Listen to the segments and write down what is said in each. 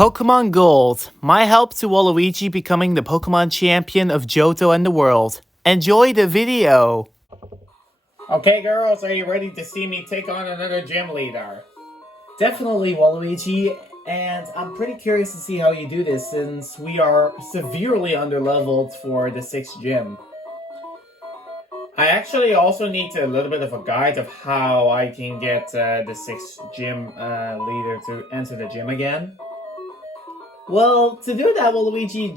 Pokemon Gold, my help to Waluigi becoming the Pokemon champion of Johto and the world. Enjoy the video! Okay, girls, are you ready to see me take on another gym leader? Definitely, Waluigi, and I'm pretty curious to see how you do this since we are severely underleveled for the 6th gym. I actually also need a little bit of a guide of how I can get the 6th gym leader to enter the gym again. Well, to do that, Waluigi,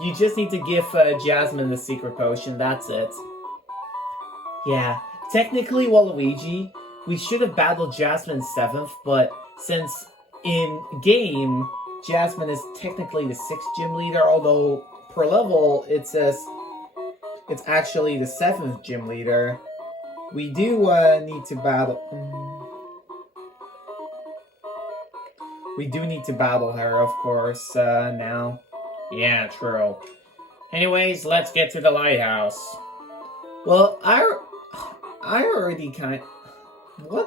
you just need to give Jasmine the secret potion, that's it. Yeah, technically, Waluigi, we should have battled Jasmine 7th, but since in-game, Jasmine is technically the 6th gym leader, although per level, it says it's actually the 7th gym leader. We do need to battle... We do need to battle her, of course, now. Yeah, true. Anyways, let's get to the lighthouse. Well, I already What,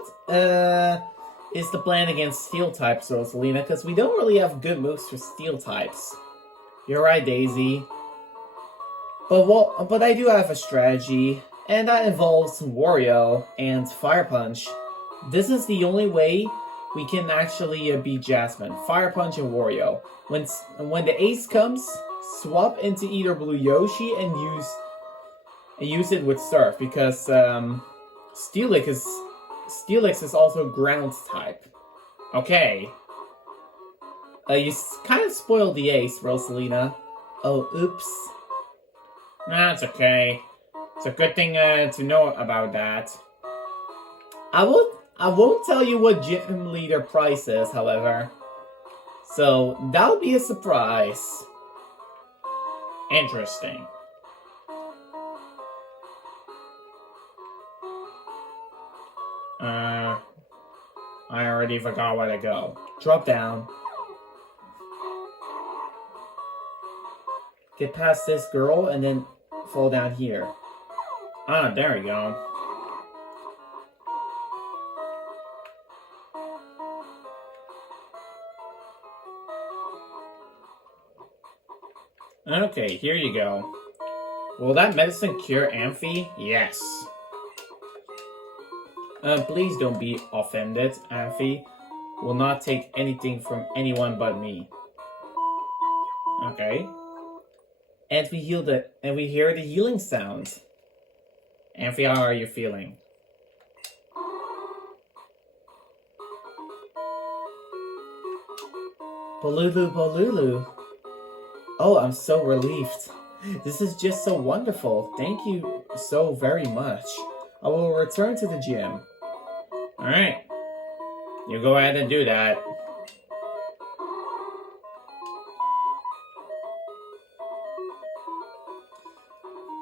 is the plan against steel types, Rosalina? Because we don't really have good moves for steel types. You're right, Daisy. But I do have a strategy, and that involves Wario and Fire Punch. This is the only way we can actually beat Jasmine. Fire Punch and Wario. When the ace comes, swap into either Blue Yoshi and use it with Surf, because Steelix is also ground type. Okay. You kind of spoiled the ace, Rosalina. Oh, oops. That's okay. It's a good thing to know about that. I won't tell you what gym leader price is, however. So, that'll be a surprise. Interesting. I already forgot where to go. Drop down. Get past this girl and then fall down here. Ah, there we go. Okay, here you go. Will that medicine cure Amphi? Yes. Please don't be offended, Amphi. Will not take anything from anyone but me. Okay. And we hear the healing sound. Amphi, how are you feeling? Polulu. Oh, I'm so relieved. This is just so wonderful. Thank you so very much. I will return to the gym. Alright. You go ahead and do that.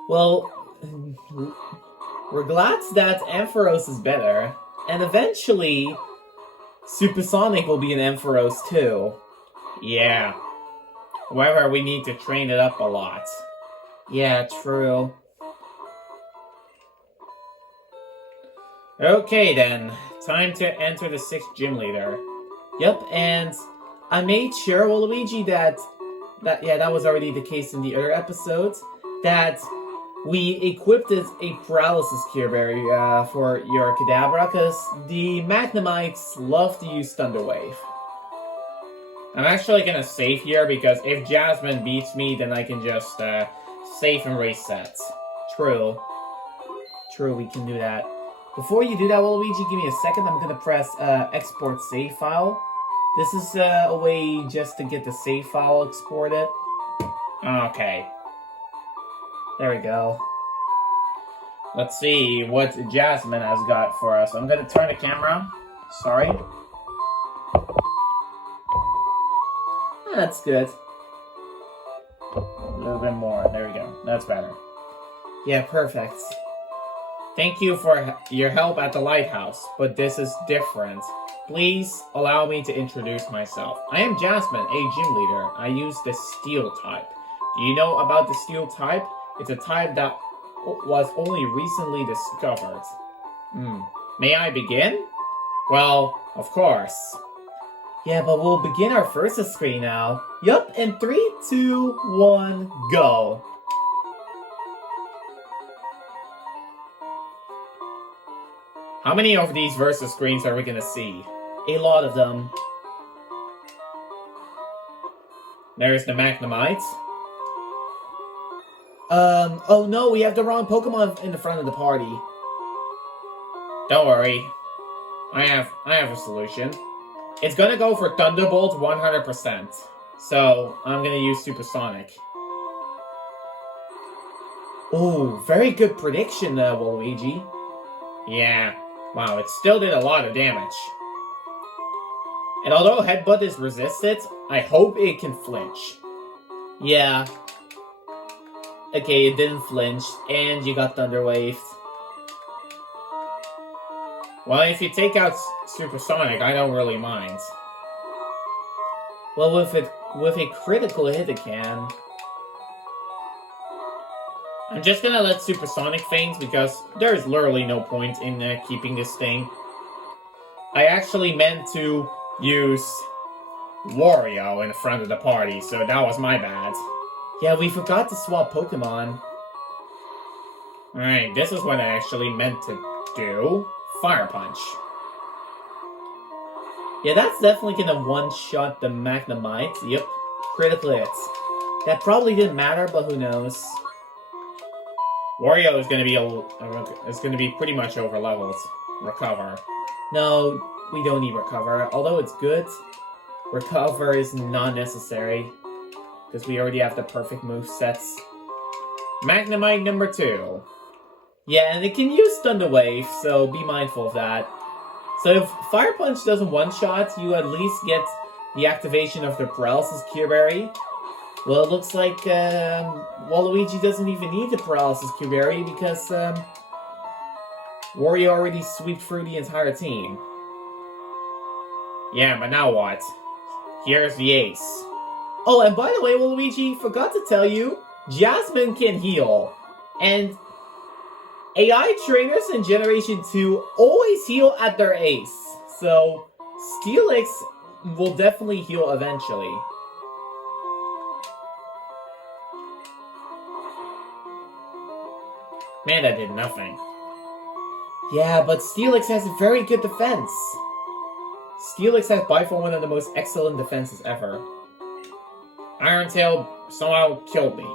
Well, we're glad that Ampharos is better. And eventually, Supersonic will be an Ampharos too. Yeah. However, we need to train it up a lot. Yeah, true. Okay then, time to enter the 6th gym leader. Yep, and I made sure, Waluigi, that was already the case in the other episodes, that we equipped a paralysis cure berry for your Kadabra, because the Magnemites love to use Thunder Wave. I'm actually gonna save here because if Jasmine beats me, then I can just save and reset. True, we can do that. Before you do that, Waluigi, give me a second. I'm gonna press export save file. This is a way just to get the save file exported. Okay. There we go. Let's see what Jasmine has got for us. I'm gonna turn the camera. Sorry. That's good. A little bit more. There we go. That's better. Yeah, perfect. Thank you for your help at the lighthouse, but this is different. Please allow me to introduce myself. I am Jasmine, a gym leader. I use the Steel type. Do you know about the Steel type? It's a type that was only recently discovered. May I begin? Well, of course. Yeah, but we'll begin our first screen now. Yup, in 3, 2, 1, go. How many of these versus screens are we gonna see? A lot of them. There's the Magnemite. Oh no, we have the wrong Pokemon in the front of the party. Don't worry. I have a solution. It's gonna go for Thunderbolt 100%. So, I'm gonna use Supersonic. Oh, very good prediction, Waluigi. Yeah. Wow, it still did a lot of damage. And although Headbutt is resisted, I hope it can flinch. Yeah. Okay, it didn't flinch, and you got Thunder Waved. Well, if you take out Supersonic, I don't really mind. Well, with a critical hit, it can. I'm just gonna let Supersonic faint because there's literally no point in keeping this thing. I actually meant to use Wario in the front of the party, so that was my bad. Yeah, we forgot to swap Pokemon. Alright, this is what I actually meant to do. Fire Punch. Yeah, that's definitely gonna one-shot the Magnemite. Yep, critical hits. That probably didn't matter, but who knows. Wario is gonna be pretty much over leveled. Recover. No, we don't need Recover. Although it's good, Recover is not necessary. Because we already have the perfect movesets. Magnemite number 2. Yeah, and it can use Thunder Wave, so be mindful of that. So if Fire Punch doesn't one-shot, you at least get the activation of the Paralysis Cure Berry. Well, it looks like Waluigi doesn't even need the Paralysis Cure Berry because Wario already swept through the entire team. Yeah, but now what? Here's the ace. Oh, and by the way, Waluigi, forgot to tell you, Jasmine can heal. And AI trainers in Generation 2 always heal at their ace. So, Steelix will definitely heal eventually. Man, that did nothing. Yeah, but Steelix has a very good defense. Steelix has by far one of the most excellent defenses ever. Iron Tail somehow killed me.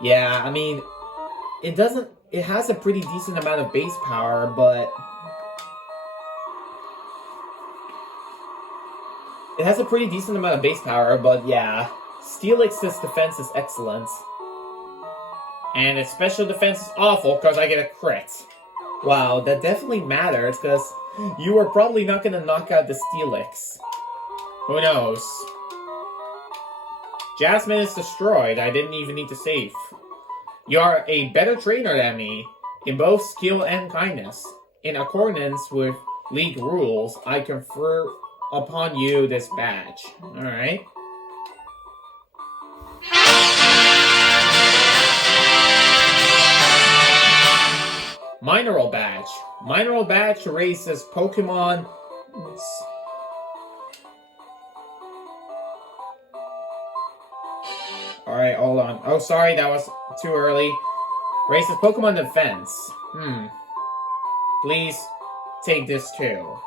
Yeah, I mean, it has a pretty decent amount of base power, but yeah, Steelix's defense is excellent. And its special defense is awful because I get a crit. Wow, that definitely matters, because you were probably not going to knock out the Steelix. Who knows? Jasmine is destroyed. I didn't even need to save. You are a better trainer than me, in both skill and kindness. In accordance with League rules, I confer upon you this badge. Alright. Mineral Badge. Mineral Badge raises Pokemon... Alright, hold on. Oh, sorry, that was too early. Raises Pokemon Defense. Please take this too.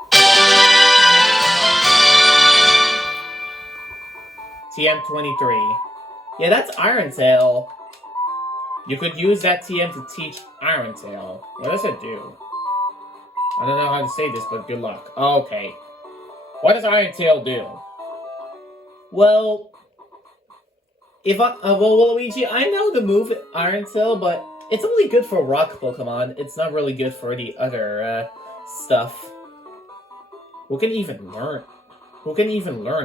TM23. Yeah, that's Iron Tail. You could use that TM to teach Iron Tail. What does it do? I don't know how to say this, but good luck. Okay. What does Iron Tail do? Well, Waluigi, I know the move Iron Tail, but it's only good for rock Pokemon. It's not really good for the other stuff. Who can even learn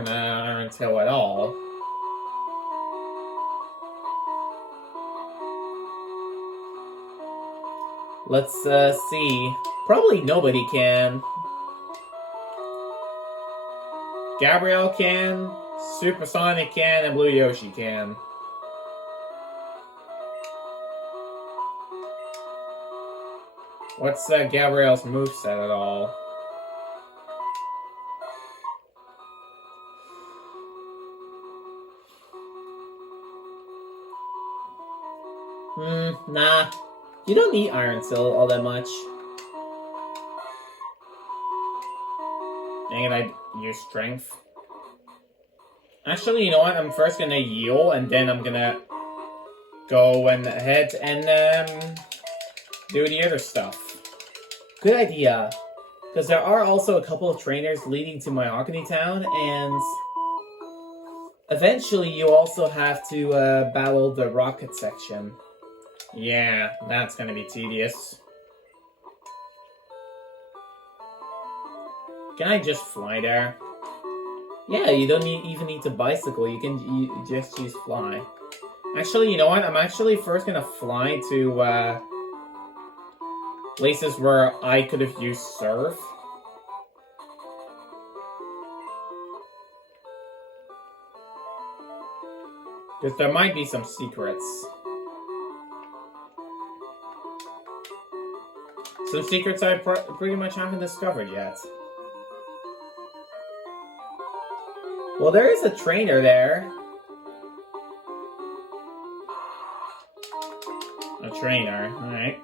Iron Tail at all? Let's see. Probably nobody can. Gabrielle can, Supersonic can, and Blue Yoshi can. What's Gabrielle's moveset at all? Nah. You don't need Iron Seal all that much. Dang it, I use strength. Actually, you know what? I'm first gonna heal, and then I'm gonna go ahead and do the other stuff. Good idea. Because there are also a couple of trainers leading to Mahogany Town, and eventually you also have to battle the rocket section. Yeah, that's gonna be tedious. Can I just fly there? Yeah, you don't even need to bicycle. You just use fly. Actually, you know what? I'm actually first gonna fly to places where I could have used surf. Because there might be some secrets. Some secrets I pretty much haven't discovered yet. Well, there is a trainer there. A trainer, alright.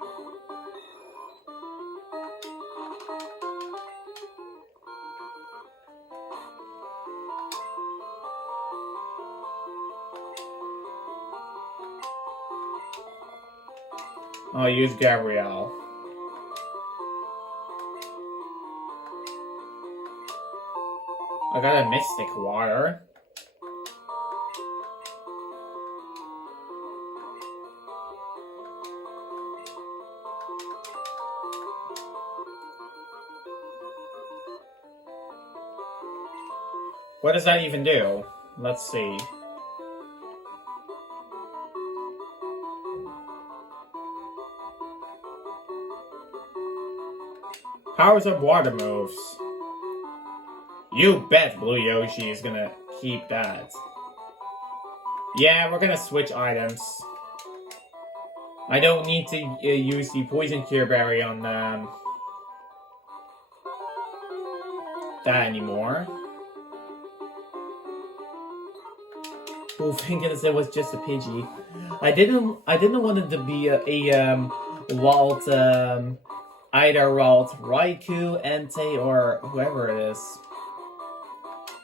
I'll use Gabrielle. I got a Mystic Water. What does that even do? Let's see. Powers up water moves. You bet Blue Yoshi is gonna keep that. Yeah, we're gonna switch items. I don't need to use the Poison Cure Berry on that anymore. Oh, thank goodness it was just a Pidgey. I didn't want it to be a Walt, either Walt Raikou, Entei, or whoever it is.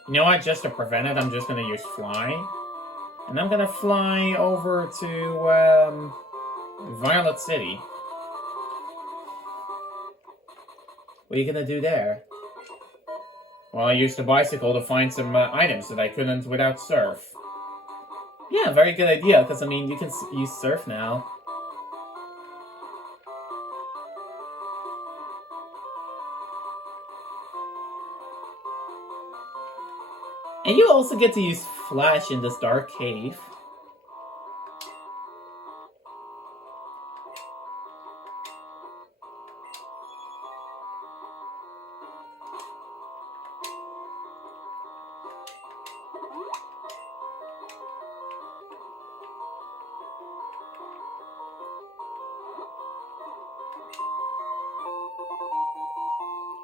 You know what? Just to prevent it, I'm just gonna use Fly. And I'm gonna fly over to Violet City. What are you gonna do there? Well, I used a bicycle to find some items that I couldn't without Surf. Yeah, very good idea, because I mean, you can use Surf now. And you also get to use Flash in this dark cave.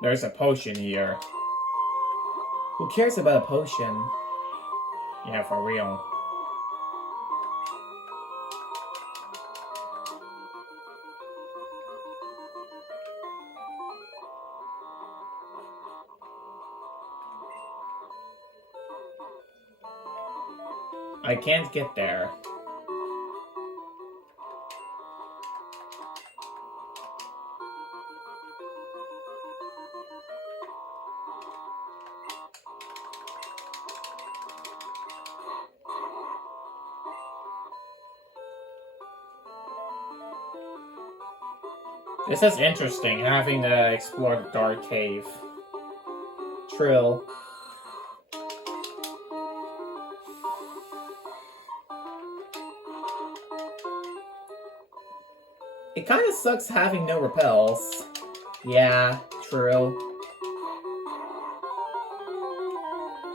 There's a potion here. Who cares about a potion? Yeah, for real. I can't get there. This is interesting, having to explore the dark cave. Trill. It kind of sucks having no repels. Yeah, true.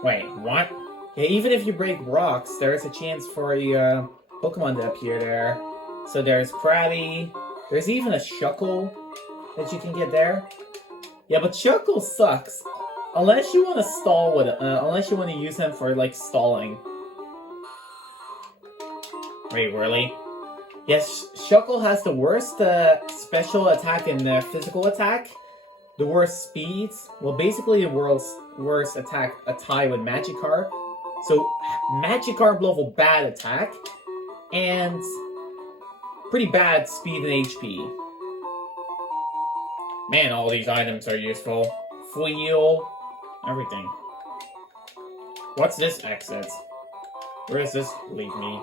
Wait, what? Yeah, even if you break rocks, there's a chance for a Pokemon to appear there. So there's Krabby. There's even a Shuckle that you can get there. Yeah, but Shuckle sucks. Unless you want to stall with it. Unless you want to use him for, like, stalling. Wait, really? Yes, Shuckle has the worst special attack and physical attack. The worst speeds. Well, basically the world's worst attack, a tie with Magikarp. So, Magikarp level bad attack. And pretty bad speed and HP. Man, all these items are useful. Wheel, everything. What's this exit? Where does this lead me?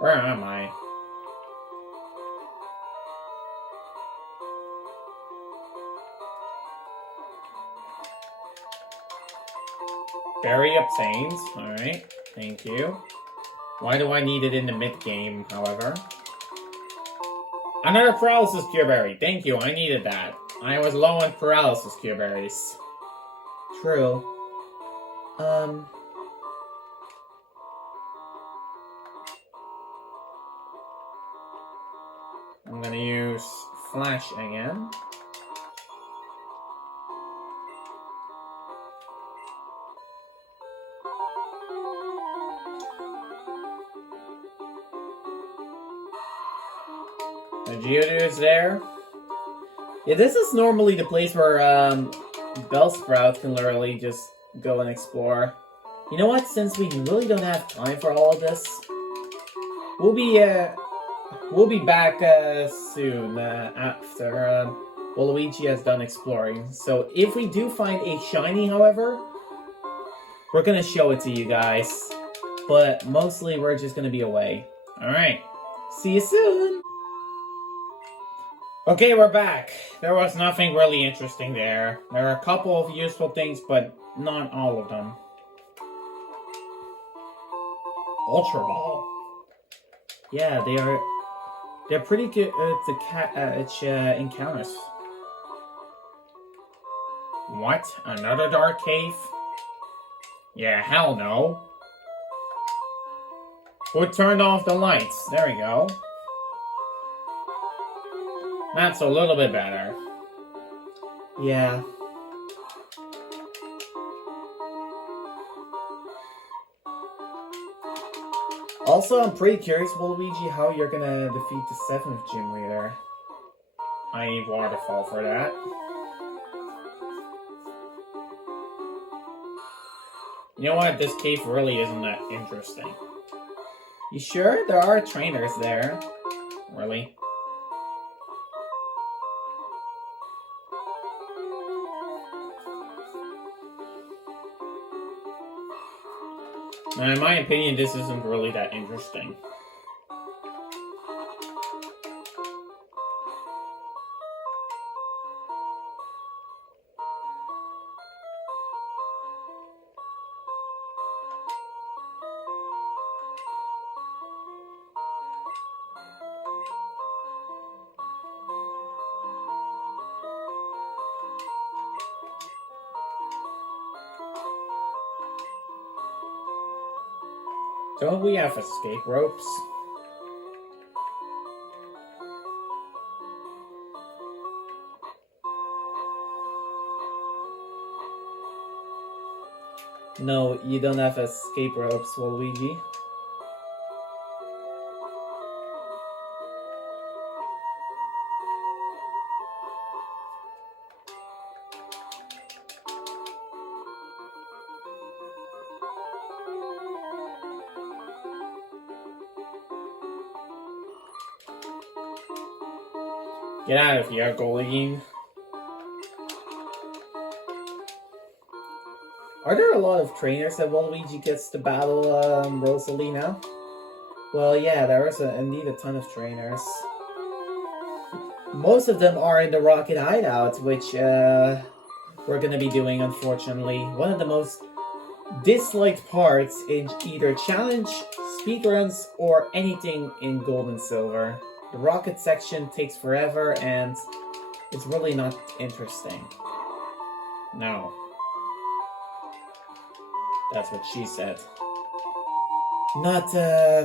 Where am I? Berry obtained. Alright, thank you. Why do I need it in the mid-game, however? Another paralysis cure berry. Thank you, I needed that. I was low on paralysis cure berries. True. I'm gonna use Flash again. The Geodude is there. Yeah, this is normally the place where Bellsprout can literally just go and explore. You know what? Since we really don't have time for all of this, we'll be back soon after Waluigi has done exploring. So if we do find a shiny, however, we're gonna show it to you guys. But mostly we're just gonna be away. Alright. See you soon! Okay, we're back. There was nothing really interesting there. There are a couple of useful things, but not all of them. Ultra Ball. Yeah, they're pretty good to encounters. What? Another dark cave? Yeah, hell no. Who turned off the lights? There we go. That's a little bit better. Yeah. Also, I'm pretty curious, Waluigi, how you're gonna defeat the 7th gym leader. I need Waterfall for that. You know what? This cave really isn't that interesting. You sure? There are trainers there. Really? Now, in my opinion, this isn't really that interesting. Don't we have escape ropes? No, you don't have escape ropes, Waluigi. Get out of here, Goalie. Are there a lot of trainers that Waluigi gets to battle Rosalina? Well, yeah, there is indeed a ton of trainers. Most of them are in the Rocket Hideout, which we're gonna be doing, unfortunately. One of the most disliked parts in either challenge, speedruns, or anything in Gold and Silver. The Rocket section takes forever, and it's really not interesting. No. That's what she said. Not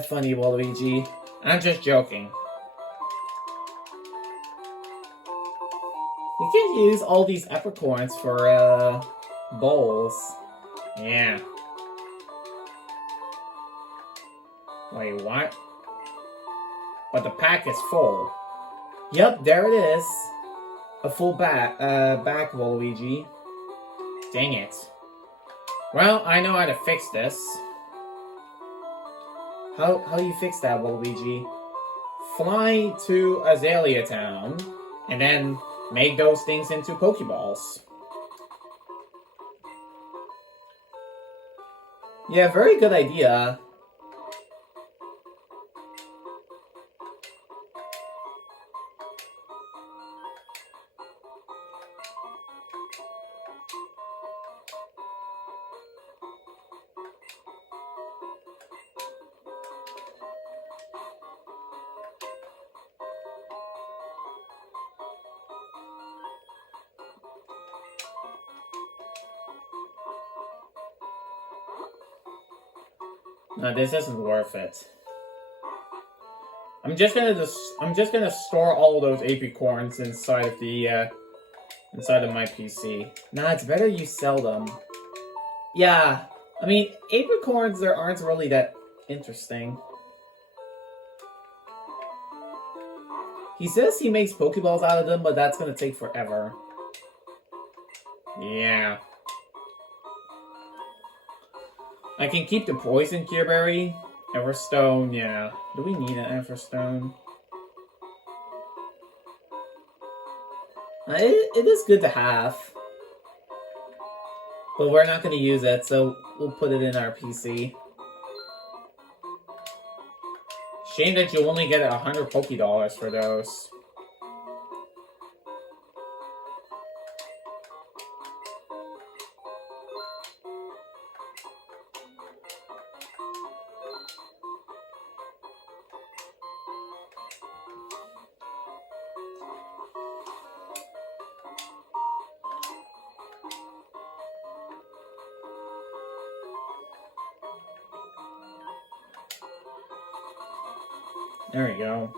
funny, Waluigi. I'm just joking. We can use all these apricorns for bowls. Yeah. Wait, what? But the pack is full. Yep, there it is. A full back, Waluigi. Dang it. Well, I know how to fix this. How do you fix that, Waluigi? Fly to Azalea Town, and then make those things into Pokeballs. Yeah, very good idea. No, this isn't worth it. I'm just gonna store all of those apricorns inside of the inside of my PC. Nah, it's better you sell them. Yeah, I mean, apricorns there aren't really that interesting. He says he makes Pokeballs out of them, but that's gonna take forever. Yeah. I can keep the poison Gearberry. Everstone, yeah. Do we need an Everstone? It is good to have. But we're not going to use it, so we'll put it in our PC. Shame that you only get 100 Pokédollars for those. There we go.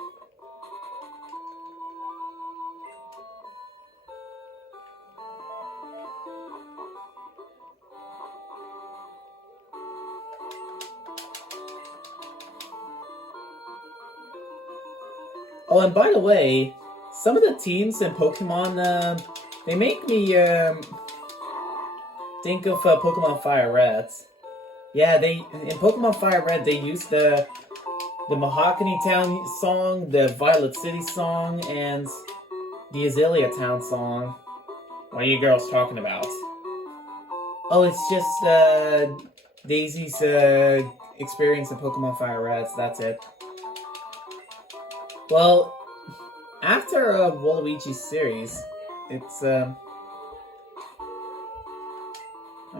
Oh, and by the way, some of the teams in Pokemon, they make me think of Pokemon Fire Red. Yeah, in Pokemon Fire Red they use the Mahogany Town song, the Violet City song, and the Azalea Town song. What are you girls talking about? Oh, it's just Daisy's experience in Pokemon Fire Red. That's it. Well, after Waluigi's series, it's I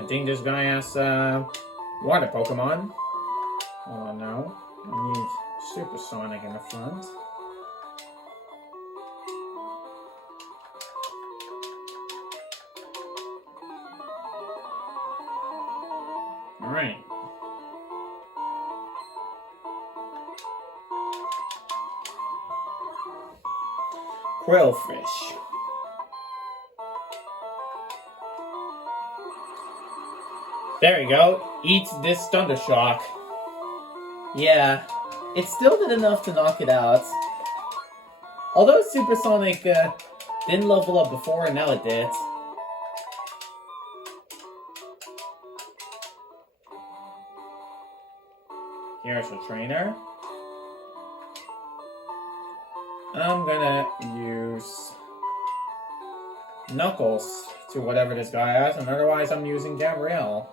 think this guy has water Pokemon. Hold on now. I need Supersonic in the front. Alright. Quillfish. There you go. Eat this Thundershock. yeah, it still did enough to knock it out. Although Supersonic didn't level up before, and now it did. Here's a trainer. I'm gonna use Knuckles to whatever this guy has, and otherwise I'm using Gabrielle.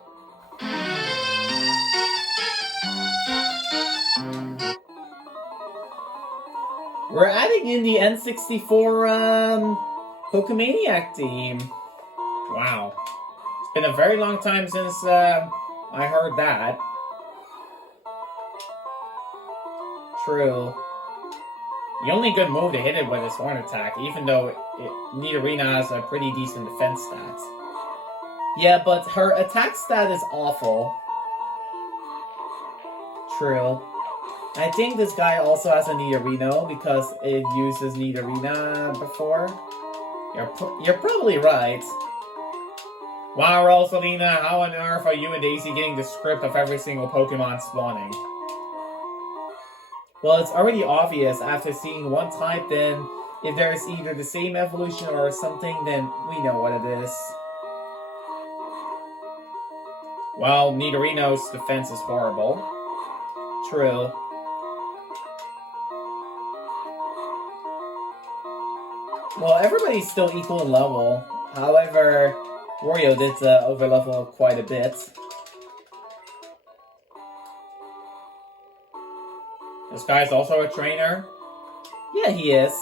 We're adding in the N64 Pokemaniac team. Wow. It's been a very long time since I heard that. True. The only good move to hit it with is Horn Attack, even though Nidorina has a pretty decent defense stat. Yeah, but her attack stat is awful. True. I think this guy also has a Nidorino because it uses Nidorina before. You're probably right. Wow, Rosalina, how on earth are you and Daisy getting the script of every single Pokemon spawning? Well, it's already obvious after seeing one type, then if there is either the same evolution or something, then we know what it is. Well, Nidorino's defense is horrible. True. Well, everybody's still equal in level. However, Wario did overlevel quite a bit. This guy's also a trainer. Yeah, he is.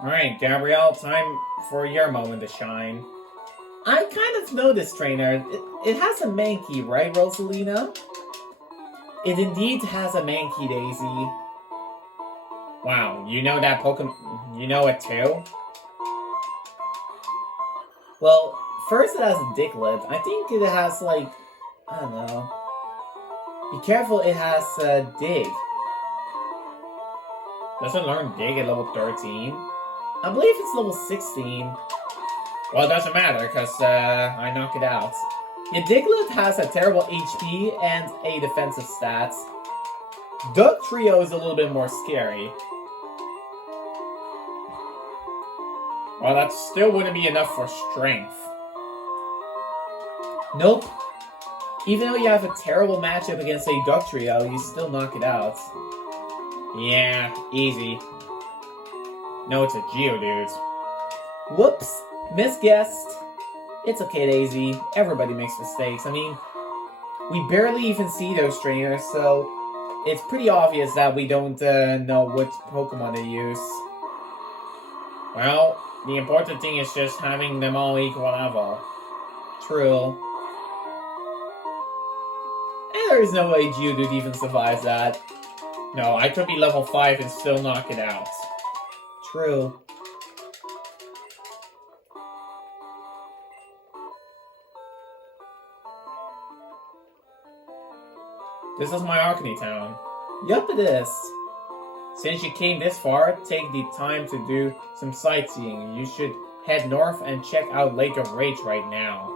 Alright, Gabrielle, time for your moment to shine. I kind of know this trainer. It has a Mankey, right, Rosalina? It indeed has a Mankey, Daisy. Wow, you know that Pokemon? You know it too? Well, first it has a Diglett. I think it has, like, I don't know. Be careful, it has Dig. Doesn't learn Dig at level 13? I believe it's level 16. Well, it doesn't matter, because I knock it out. Yeah, Diglett has a terrible HP and a defensive stats. Duck Trio is a little bit more scary. Well, that still wouldn't be enough for strength. Nope. Even though you have a terrible matchup against a Duck Trio, you still knock it out. Yeah, easy. No, it's a Geodude. Whoops. Misguessed. It's okay, Daisy. Everybody makes mistakes. I mean, we barely even see those trainers, so it's pretty obvious that we don't know which Pokemon to use. Well, the important thing is just having them all equal level. True. And there is no way Geodude even survives that. No, I could be level 5 and still knock it out. True. This is Mahogany Town. Yup, it is. Since you came this far, take the time to do some sightseeing. You should head north and check out Lake of Rage right now.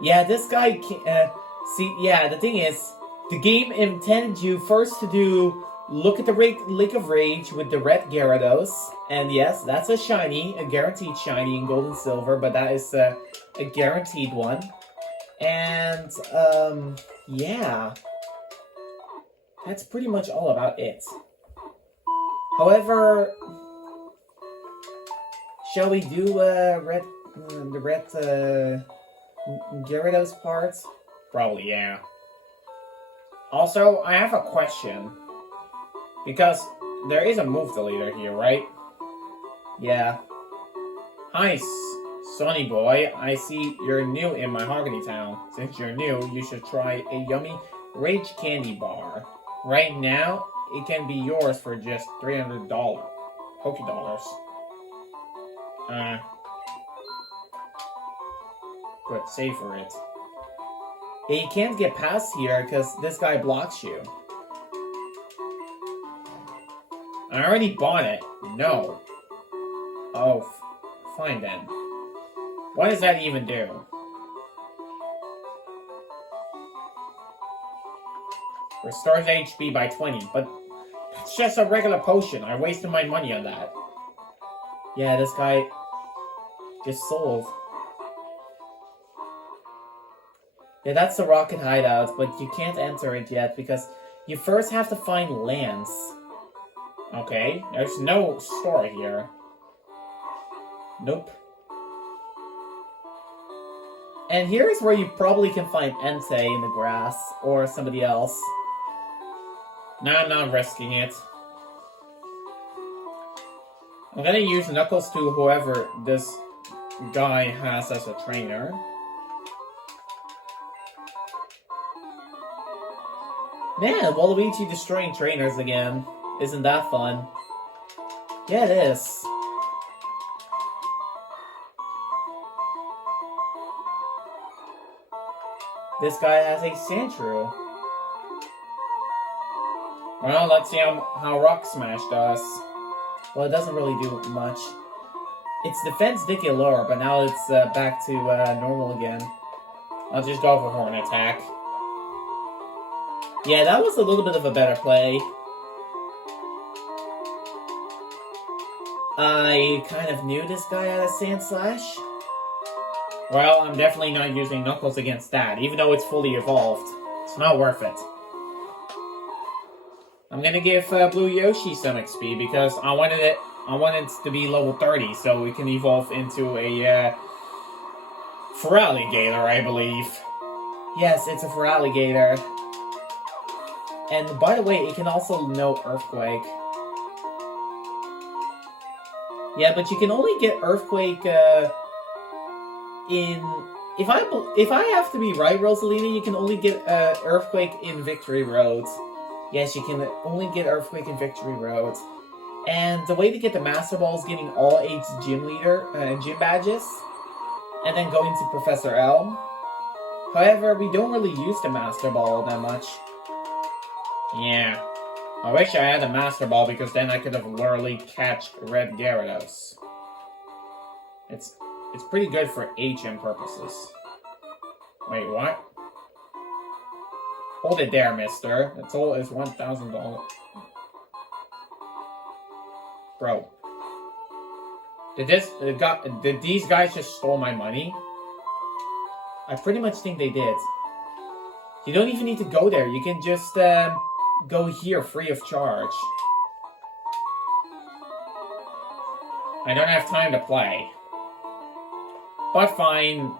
Yeah, this guy the thing is, the game intended you first to look at the Lake of Rage with the red Gyarados. And yes, that's a shiny, a guaranteed shiny in gold and silver, but that is a guaranteed one. And, yeah. That's pretty much all about it. However, shall we do the red Gyarados part? Probably, yeah. Also, I have a question. Because there is a move deleter here, right? Yeah. Hi, Sonny boy. I see you're new in Mahogany Town. Since you're new, you should try a yummy Rage Candy Bar. Right now, it can be yours for just $300 Pokédollars. Good, save for it. Yeah, you can't get past here because this guy blocks you. I already bought it. No. Oh, fine then. What does that even do? Restores HP by 20, but that's just a regular potion. I wasted my money on that. Yeah, this guy just sold. Yeah, that's the rocket hideout, but you can't enter it yet because you first have to find Lance. Okay, there's no store here. Nope. And here's where you probably can find Entei in the grass, or somebody else. Nah, I'm not risking it. I'm gonna use Knuckles to whoever this guy has as a trainer. Man, Waluigi destroying trainers again. Isn't that fun? Yeah, it is. This guy has a Sandshrew. Well, let's see how Rock Smash does. Well, it doesn't really do much. Its defense did get lower, but now it's back to normal again. I'll just go for Horn Attack. Yeah, that was a little bit of a better play. I kind of knew this guy had a Sand Slash. Well, I'm definitely not using Knuckles against that, even though it's fully evolved. It's not worth it. I'm gonna give Blue Yoshi some XP because I wanted it to be level 30 so it can evolve into a Feraligatr, I believe. Yes, it's a Feraligatr. And by the way, it can also know Earthquake. Yeah, but you can only get Earthquake in... If I have to be right, Rosalina, you can only get Earthquake in Victory Roads. Yes, you can only get Earthquake in Victory Roads. And the way to get the Master Ball is getting all 8 gym badges, and then going to Professor L. However, we don't really use the Master Ball that much. Yeah. I wish I had a Master Ball because then I could have literally catch Red Gyarados. It's pretty good for HM purposes. Wait, what? Hold it there, mister. That's all is $1,000. Bro. Did these guys just stole my money? I pretty much think they did. You don't even need to go there. You can just go here free of charge. I don't have time to play. But fine.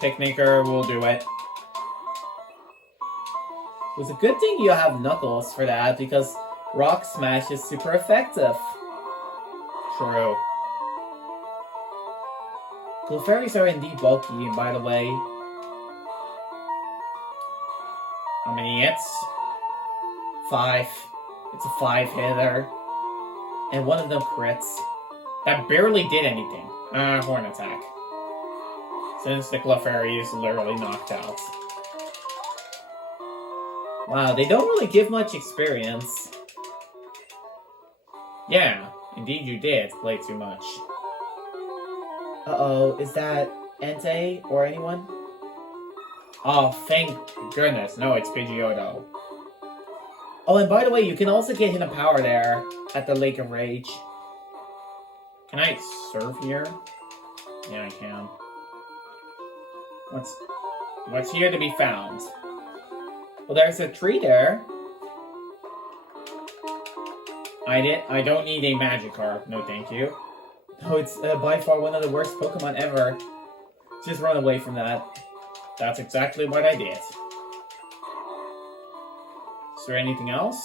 Techniker will do it. It was a good thing you have Knuckles for that, because Rock Smash is super effective. True. Clefairies are indeed bulky, by the way. How many hits? 5. It's a 5-hitter. And one of them crits. That barely did anything. Horn attack. Since the Clefairy is literally knocked out. Wow, they don't really give much experience. Yeah, indeed you did play too much. Uh-oh, is that Entei or anyone? Oh, thank goodness. No, it's Pidgeotto. Oh, and by the way, you can also get hidden power there at the Lake of Rage. Can I surf here? Yeah, I can. What's here to be found? Well, there's a tree there. I don't need a Magikarp. No, thank you. No, it's by far one of the worst Pokemon ever. Just run away from that. That's exactly what I did. Is there anything else?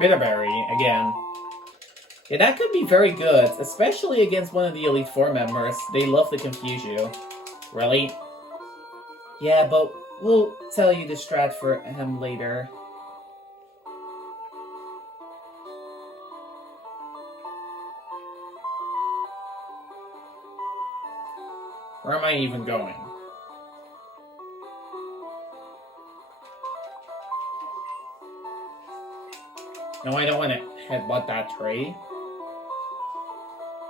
Bitterberry, again. Yeah, that could be very good, especially against one of the Elite Four members. They love to confuse you. Really? Yeah, but we'll tell you the strat for him later. Where am I even going? No, I don't want to headbutt that tree.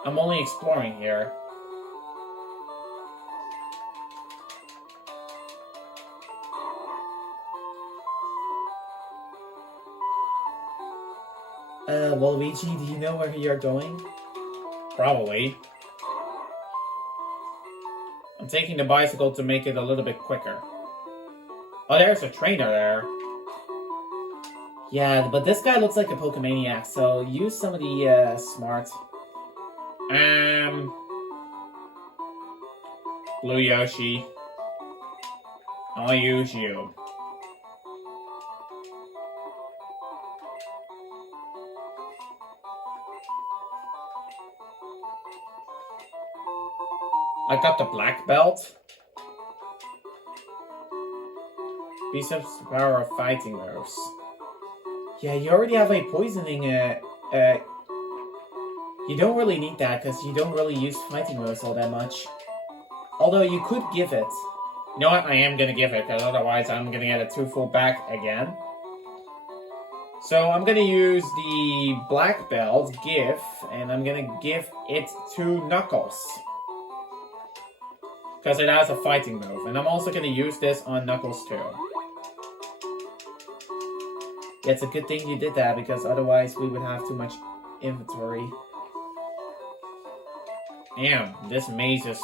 I'm only exploring here. Waluigi, do you know where you're going? Probably. I'm taking the bicycle to make it a little bit quicker. Oh, there's a trainer there. Yeah, but this guy looks like a Pokemaniac, so use some of the smarts. Blue Yoshi. I'll use you. I got the black belt. Biceps power of fighting moves. Yeah, you already have a poisoning, you don't really need that, because you don't really use fighting moves all that much. Although, you could give it. You know what? I am gonna give it, because otherwise I'm gonna get a 2 full back again. So I'm gonna use the black belt, give, and I'm gonna give it to Knuckles. because it has a fighting move. And I'm also going to use this on Knuckles too. Yeah, it's a good thing you did that, because otherwise we would have too much inventory. Damn, this maze is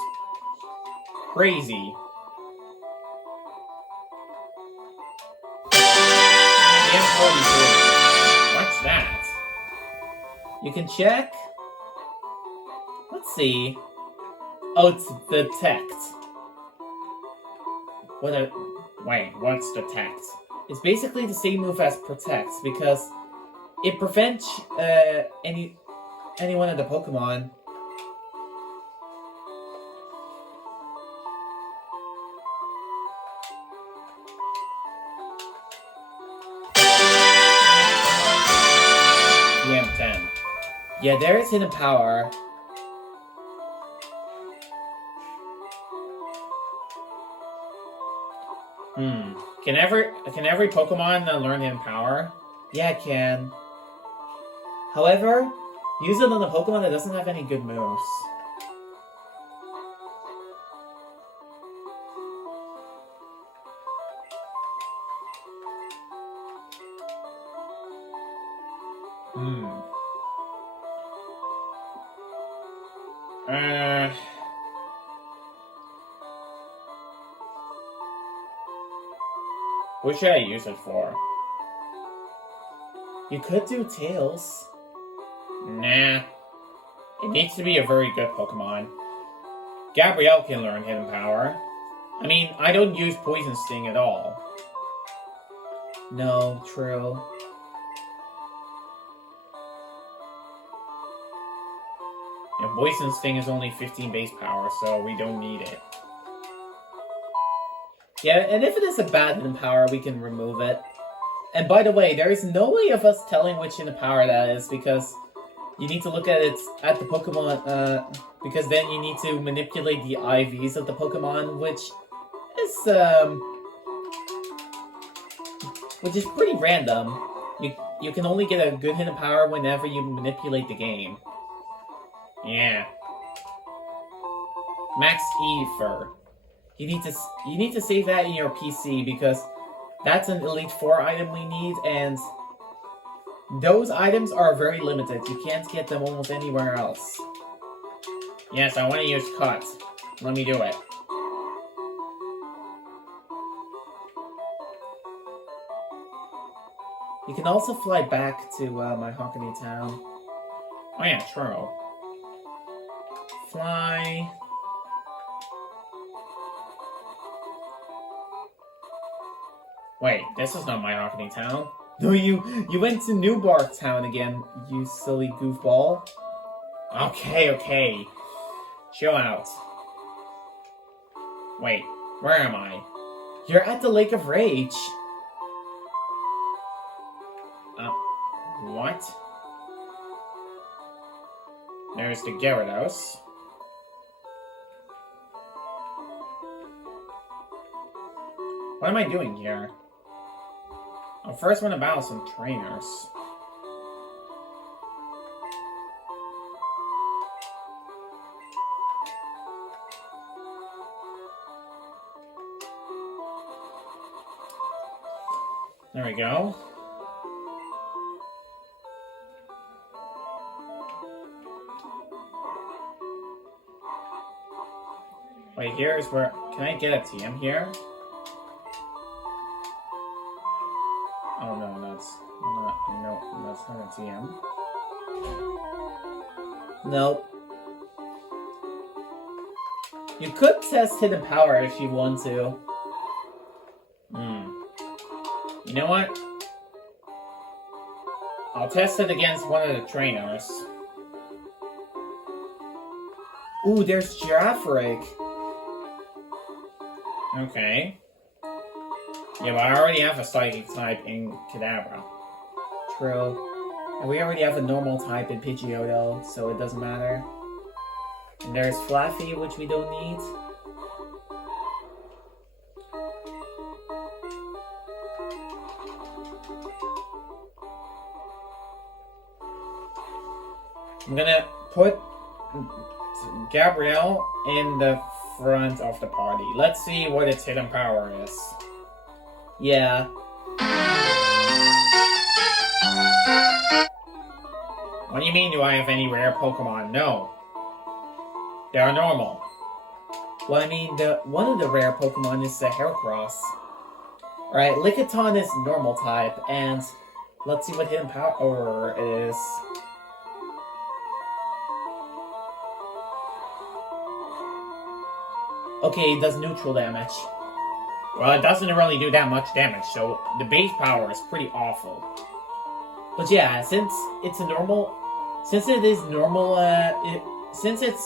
crazy. What's that? You can check. Let's see. Oh, it's the text. Wait, what's the text? It's basically the same move as Protect, because it prevents any one of the Pokemon. TM10. Yeah, there is hidden power. Can every Pokemon learn hidden power? Yeah, it can. However, use it on a Pokemon that doesn't have any good moves. What should I use it for? You could do Tails. Nah. It needs to be a very good Pokemon. Gabrielle can learn hidden power. I mean, I don't use Poison Sting at all. No, true. And Poison Sting is only 15 base power, so we don't need it. Yeah, and if it is a bad hidden power, we can remove it. And by the way, there is no way of us telling which hidden power that is, because you need to look at the Pokemon, because then you need to manipulate the IVs of the Pokemon, which is pretty random. You can only get a good hidden power whenever you manipulate the game. Yeah. Max Ether. You need to save that in your PC, because that's an Elite Four item we need, and those items are very limited. You can't get them almost anywhere else. Yes, I want to use Cut. Let me do it. You can also fly back to Mahogany Town. Oh yeah, true. Fly. Wait, this is not Mahogany Town. No, you went to Newbark Town again, you silly goofball. Okay. Chill out. Wait, where am I? You're at the Lake of Rage. What? There's the Gyarados. What am I doing here? I first want to battle some trainers. There we go. Wait, here's where... Can I get a TM here? Oh no, that's not a TM. Nope. You could test hidden power if you want to. You know what? I'll test it against one of the trainers. Ooh, there's Girafarig. Okay. Yeah, but I already have a Psychic type in Kadabra. True. And we already have a normal type in Pidgeotto, so it doesn't matter. And there's Flaffy, which we don't need. I'm gonna put Gabrielle in the front of the party. Let's see what its hidden power is. Yeah. What do you mean, do I have any rare Pokemon? No. They are normal. Well, I mean, one of the rare Pokemon is the Heracross. Alright, Lickitung is normal type, and let's see what hidden power is. Okay, it does neutral damage. Well, it doesn't really do that much damage, so the base power is pretty awful. But yeah, since it's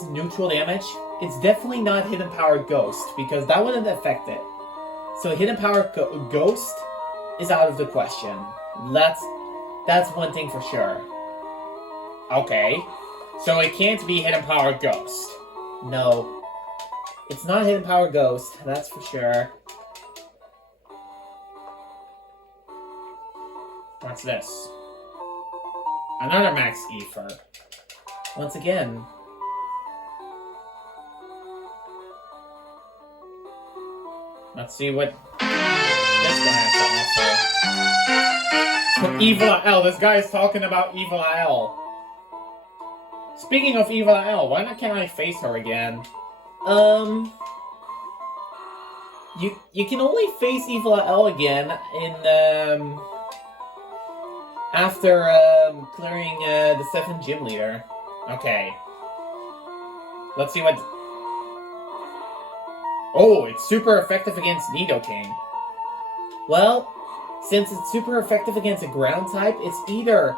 neutral damage, it's definitely not hidden power Ghost, because that wouldn't affect it. So hidden power Ghost is out of the question. That's one thing for sure. Okay, so it can't be hidden power Ghost. No. It's not hidden power Ghost, that's for sure. What's this? Another Max Ether. Once again. Let's see what this guy has to offer. Evil L. This guy is talking about Evil L. Speaking of Evil L, why not can't I face her again? You can only face Evil L again in after clearing the 7th gym leader. Okay. Let's see what. Oh, it's super effective against Nidoking. Well, since it's super effective against a ground type, it's either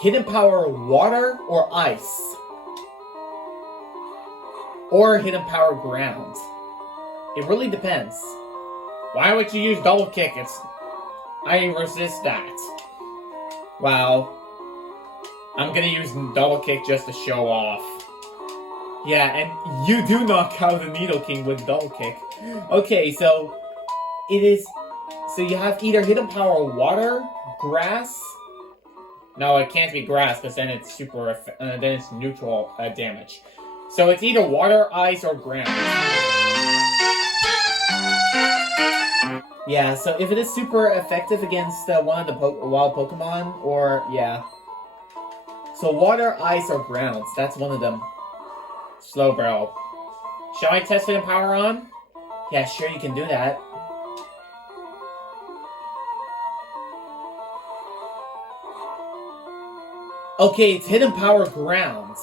hidden power water or ice. Or hidden power ground. It really depends. Why would you use double kick? I resist that. Wow. I'm gonna use double kick just to show off. Yeah, and you do knock out the Nidoking with double kick. Okay, so it is. So you have either hidden power water, grass. No, it can't be grass because then it's then it's neutral damage. So it's either water, ice, or ground. Yeah, so if it is super effective against one of the wild Pokemon, or yeah. So water, ice, or ground. That's one of them. Slowbro. Shall I test hidden power on? Yeah, sure, you can do that. Okay, it's hidden power ground.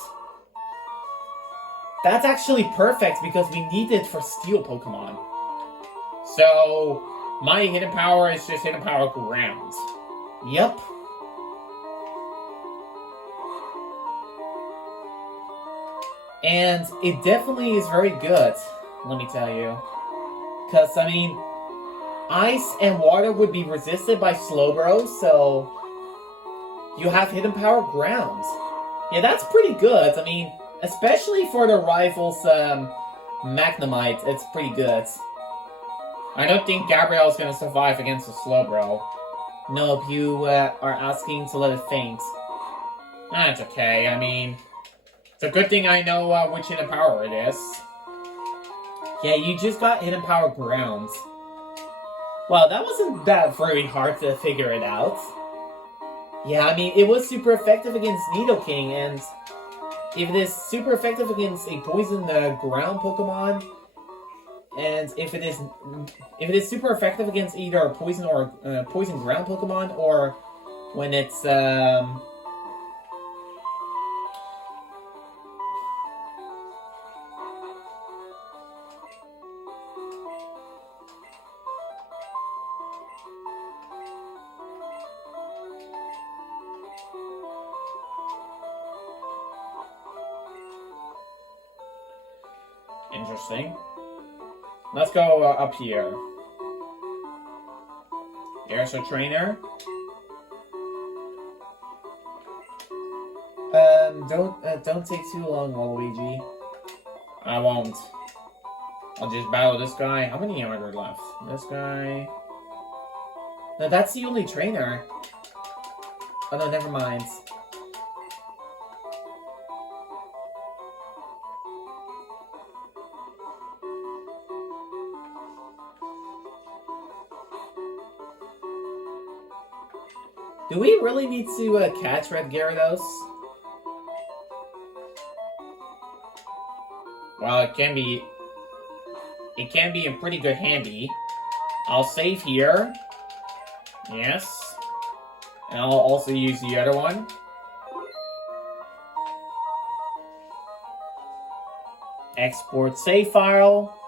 That's actually perfect because we need it for steel Pokemon. So, my hidden power is just hidden power ground. Yep. And it definitely is very good, let me tell you. Because, I mean, ice and water would be resisted by Slowbro, so you have hidden power ground. Yeah, that's pretty good. I mean, especially for the rivals Magnemite, it's pretty good. I don't think Gabrielle's gonna survive against a Slowbro. Nope, you are asking to let it faint. That's okay, I mean, it's a good thing I know which hidden power it is. Yeah, you just got hidden power ground. Wow, that wasn't that very hard to figure it out. Yeah, I mean, it was super effective against Nidoking, and if it is super effective against a poison ground Pokemon, and if it is super effective against either a poison or poison ground Pokemon, or when it's Interesting. Let's go up here. There's a trainer. Don't take too long, Waluigi. I won't. I'll just battle this guy. How many are there left? This guy. No, that's the only trainer. Oh no, never mind. Do we really need to catch Red Gyarados? Well, it can be in pretty good handy. I'll save here. Yes. And I'll also use the other one. Export save file.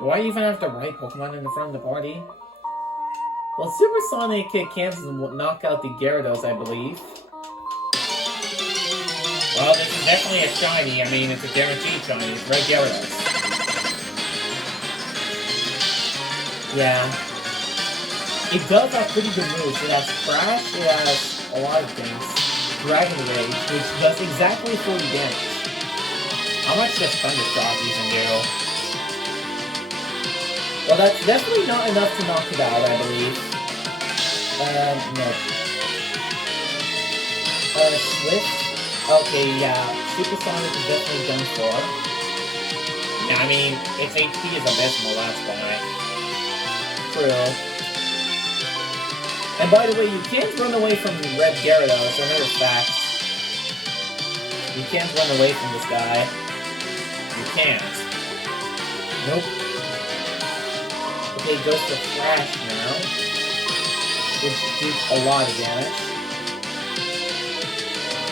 Do I even have the right Pokemon in the front of the party? Well, Supersonic can't knock out the Gyarados, I believe. Well, this is definitely a shiny. I mean, it's a guaranteed shiny. It's Red Gyarados. Yeah. It does have pretty good moves. It has Crash, it has a lot of things. Dragon Rage, which does exactly 40 damage. How much does Thunder Shock even do? Well, that's definitely not enough to knock it out, I believe. No. Swift? Okay, yeah. Supersonic is definitely done for. Yeah, I mean, its HP is abysmal, that's why. True. And by the way, you can't run away from Red Gyarados, another fact. You can't run away from this guy. You can't. Nope. Okay, it goes to Flash now. Which did a lot of damage.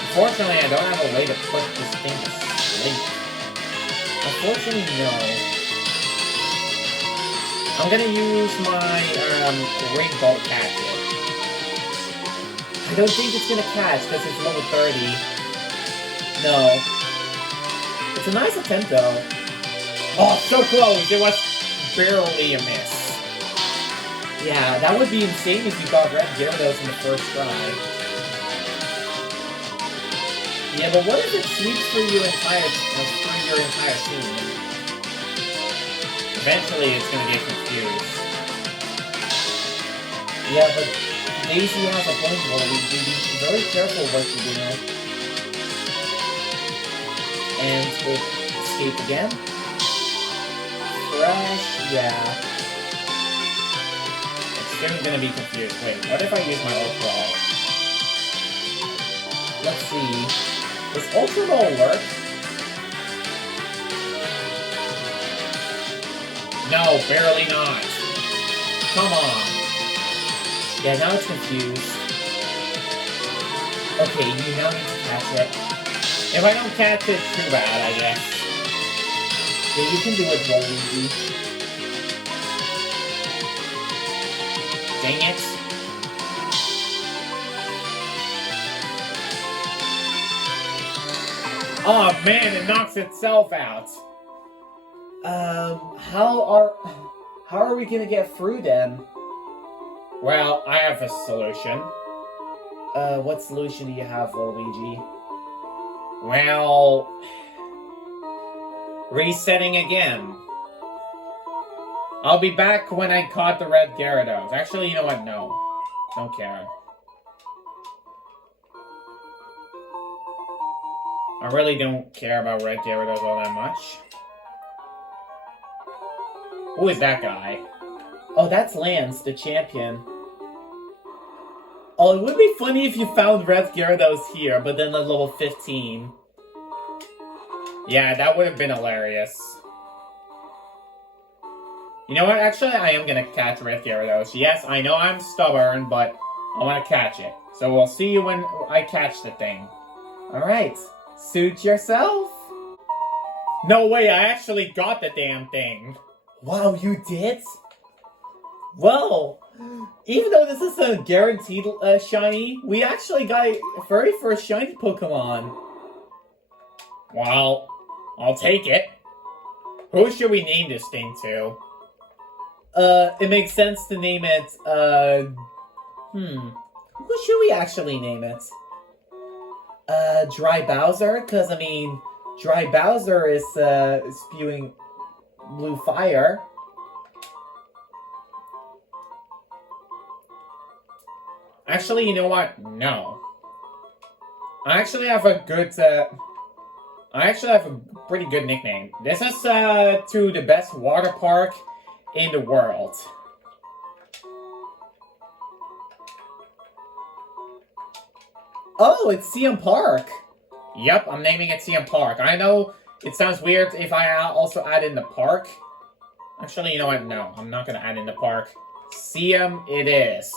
Unfortunately, I don't have a way to put this thing to sleep. Unfortunately, no. I'm gonna use my Ring Bolt catch it. I don't think it's gonna catch because it's level 30. No. It's a nice attempt though. Oh, so close! It was barely a miss. Yeah, that would be insane if you got Red Gyarados in the first try. Yeah, but what if it sweeps through your entire team? Eventually, it's gonna get confused. Yeah, but Daisy has a point where we be very careful what you do. And we'll escape again. Fresh, yeah. It's soon gonna be confused. Wait, what if I use my Ultra Ball? Let's see. Does Ultra Ball work? No, barely not. Come on. Yeah, now it's confused. Okay, you now need to catch it. If I don't catch it, it's too bad, I guess. Yeah, you can do it, Waluigi. Dang it. Oh man, it knocks itself out. How are we gonna get through then? Well, I have a solution. What solution do you have, Waluigi? Well, resetting again. I'll be back when I caught the Red Gyarados. Actually, you know what? No. Don't care. I really don't care about Red Gyarados all that much. Who is that guy? Oh, that's Lance, the champion. Oh, it would be funny if you found Red Gyarados here, but then at level 15. Yeah, that would have been hilarious. You know what? Actually, I am gonna catch Red Gyarados. Yes, I know I'm stubborn, but I want to catch it. So we'll see you when I catch the thing. Alright. Suit yourself. No way, I actually got the damn thing. Wow, you did? Well, even though this is a guaranteed shiny, we actually got a very first shiny Pokemon. Well, I'll take it. Who should we name this thing to? It makes sense to name it, Who should we actually name it? Dry Bowser? Because, I mean, Dry Bowser is, spewing blue fire. Actually, you know what? No. I actually have a pretty good nickname. This is, to the best water park in the world. Oh, it's CM Park. Yep, I'm naming it CM Park. I know it sounds weird if I also add in the park. Actually, you know what? No, I'm not gonna add in the park. CM it is.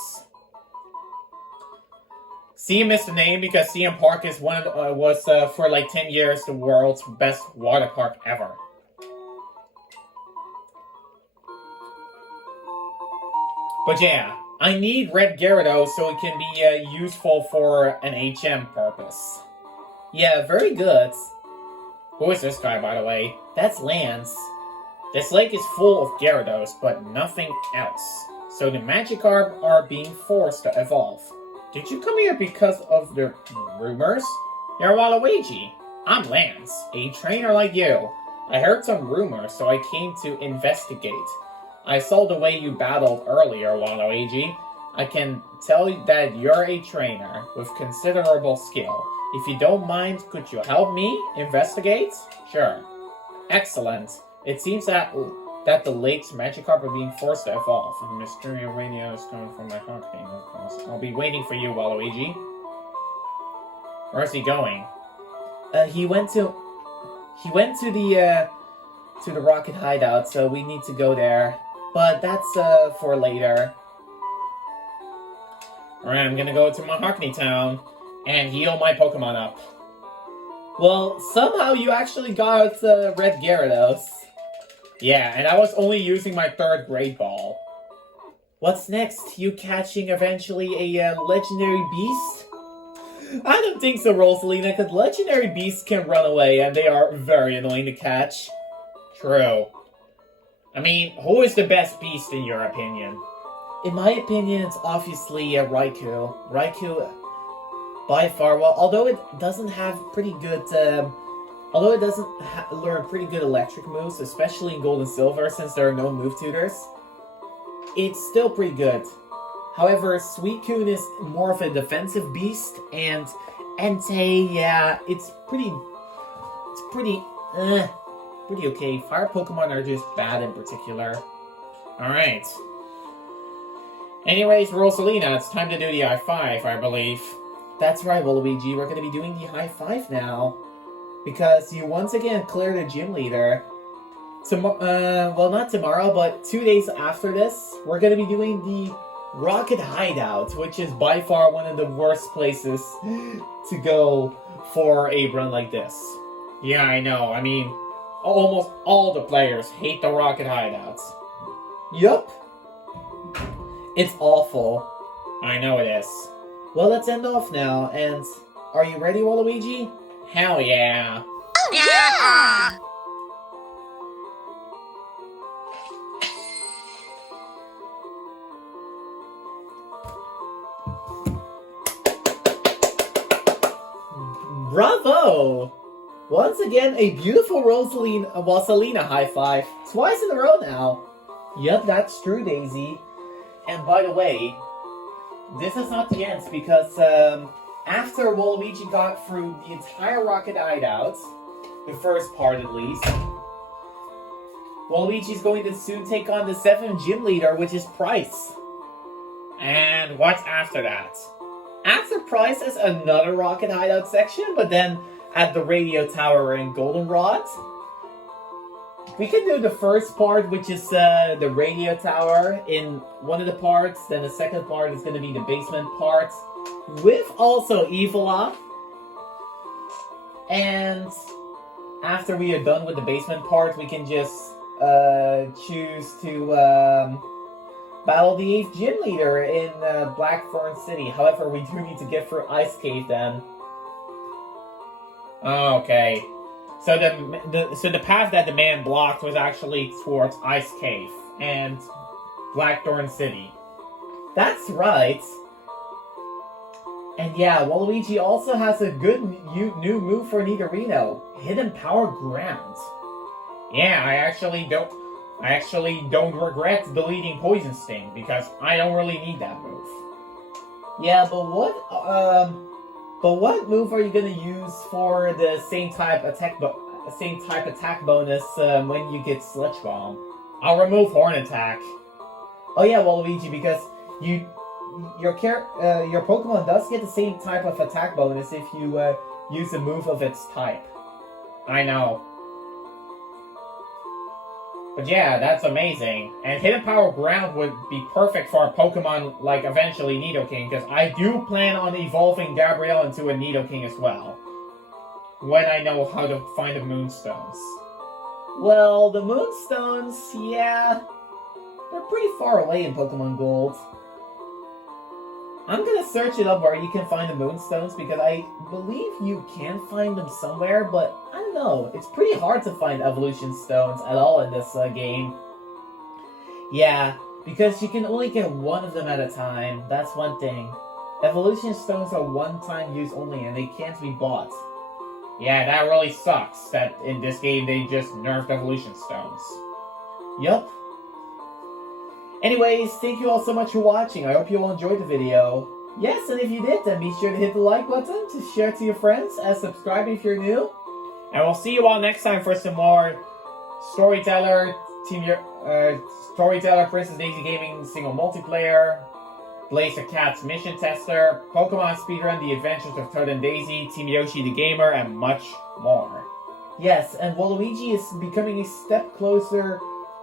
CM is the name because CM Park is was for like 10 years the world's best water park ever. But yeah, I need Red Gyarados so it can be useful for an HM purpose. Yeah, very good. Who is this guy, by the way? That's Lance. This lake is full of Gyarados, but nothing else. So the Magikarp are being forced to evolve. Did you come here because of the rumors? You're Waluigi. I'm Lance, a trainer like you. I heard some rumors, so I came to investigate. I saw the way you battled earlier, Waluigi. I can tell you that you're a trainer with considerable skill. If you don't mind, could you help me investigate? Sure. Excellent. It seems that the lake's Magikarp are being forced to evolve. Mysterio Radio is coming from my Mahogany, of course. I'll be waiting for you, Waluigi. Where's he going? He went to the Rocket Hideout, so we need to go there. But that's for later. Alright, I'm gonna go to Mahogany Town and heal my Pokemon up. Well, somehow you actually got Red Gyarados. Yeah, and I was only using my 3rd Great Ball. What's next? You catching eventually a legendary beast? I don't think so, Rosalina, because legendary beasts can run away and they are very annoying to catch. True. I mean, who is the best beast in your opinion? In my opinion, it's obviously Raikou. Raikou, by far, well, although it doesn't have pretty good, learn pretty good electric moves, especially in Gold and Silver, since there are no move tutors, it's still pretty good. However, Suicune is more of a defensive beast, and Entei, yeah, it's pretty okay. Fire Pokemon are just bad in particular. Alright. Anyways, Rosalina, it's time to do the I-5, I believe. That's right, Waluigi, we're gonna be doing the high five now. Because you once again cleared a gym leader. Well, not tomorrow, but 2 days after this, we're gonna be doing the Rocket Hideout, which is by far one of the worst places to go for a run like this. Yeah, I know. I mean, almost all the players hate the Rocket Hideouts. Yup. It's awful. I know it is. Well, let's end off now, and are you ready, Waluigi? Hell yeah. Oh, yeah! Bravo! Once again, a beautiful Rosalina high five. Twice in a row now. Yup, that's true, Daisy. And by the way, this is not the end, because after Waluigi got through the entire Rocket Hideout, the first part at least, Waluigi's going to soon take on the 7th gym leader, which is Price. And what's after that? After Price is another Rocket Hideout section, but then at the Radio Tower in Goldenrod. We can do the first part, which is the Radio Tower in one of the parts, then the second part is going to be the basement part, with also Evola. And after we are done with the basement part, we can just choose to battle the 8th gym leader in Blackthorn City. However, we do need to get through Ice Cave then. Okay. So the path that the man blocked was actually towards Ice Cave and Blackthorn City. That's right. And yeah, Waluigi also has a good new move for Nidorino. Hidden Power Ground. Yeah, I actually don't regret deleting Poison Sting because I don't really need that move. Yeah, but what move are you gonna use for the same type attack bonus when you get Sludge Bomb? I'll remove Horn Attack. Oh yeah, Waluigi, because your Pokemon does get the same type of attack bonus if you use a move of its type. I know. But yeah, that's amazing. And Hidden Power Ground would be perfect for a Pokemon like eventually Nidoking, because I do plan on evolving Gabrielle into a Nidoking as well. When I know how to find the Moonstones. Well, the Moonstones, yeah, they're pretty far away in Pokemon Gold. I'm gonna search it up where you can find the Moonstones, because I believe you can find them somewhere, but I don't know. It's pretty hard to find Evolution Stones at all in this game. Yeah, because you can only get one of them at a time. That's one thing. Evolution Stones are one-time use only, and they can't be bought. Yeah, that really sucks that in this game they just nerfed Evolution Stones. Yup. Anyways, thank you all so much for watching. I hope you all enjoyed the video. Yes, and if you did, then be sure to hit the like button, to share it to your friends, and subscribe if you're new. And we'll see you all next time for some more Storyteller, Princess Daisy Gaming single multiplayer, Blaze the Cat's Mission Tester, Pokemon Speedrun, The Adventures of Toad and Daisy, Team Yoshi the Gamer, and much more. Yes, and Waluigi is becoming a step closer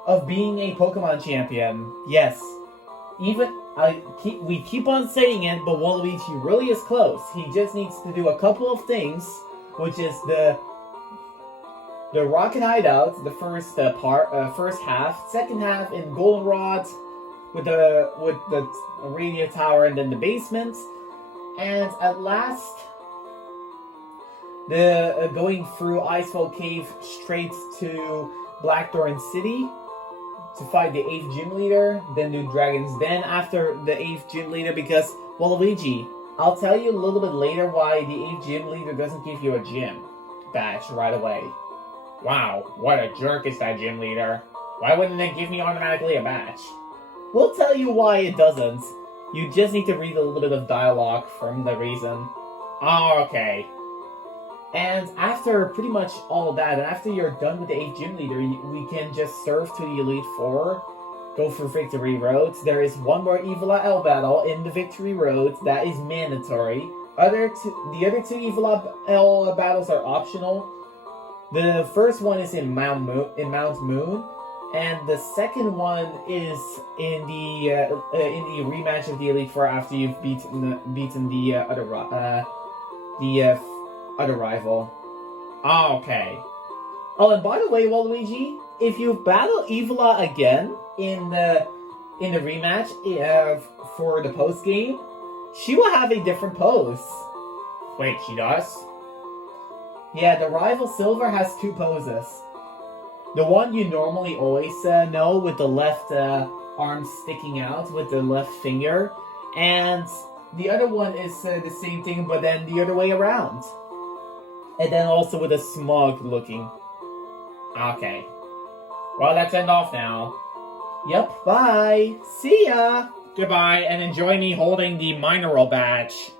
of being a Pokemon champion. Yes. We keep on saying it, but Waluigi really is close. He just needs to do a couple of things, which is the Rocket Hideout, the first half, second half in Goldenrod, with the radio tower, and then the basement, and at last the going through Icefall Cave straight to Blackthorn City to fight the 8th gym leader, then do Dragon's Den after the 8th gym leader, because Waluigi, I'll tell you a little bit later why the 8th gym leader doesn't give you a gym badge right away. Wow, what a jerk is that gym leader. Why wouldn't they give me automatically a badge? We'll tell you why it doesn't. You just need to read a little bit of dialogue from the reason. Oh, okay. And after pretty much all of that, and after you're done with the 8th gym leader, we can just surf to the Elite Four, go for Victory Road. There is one more Evola L battle in the Victory Road that is mandatory. The other two Evola L battles are optional. The first one is in Mount Moon, and the second one is in the rematch of the Elite Four after you've beaten the other rival. Oh, okay. Oh, and by the way, Waluigi, if you battle Evola again in the rematch for the post game, she will have a different pose. Wait, she does? Yeah, the rival Silver has two poses. The one you normally always know, with the left arm sticking out with the left finger, and the other one is the same thing, but then the other way around. And then also with a smug looking. Okay. Well, let's end off now. Yep, bye. See ya. Goodbye, and enjoy me holding the mineral badge.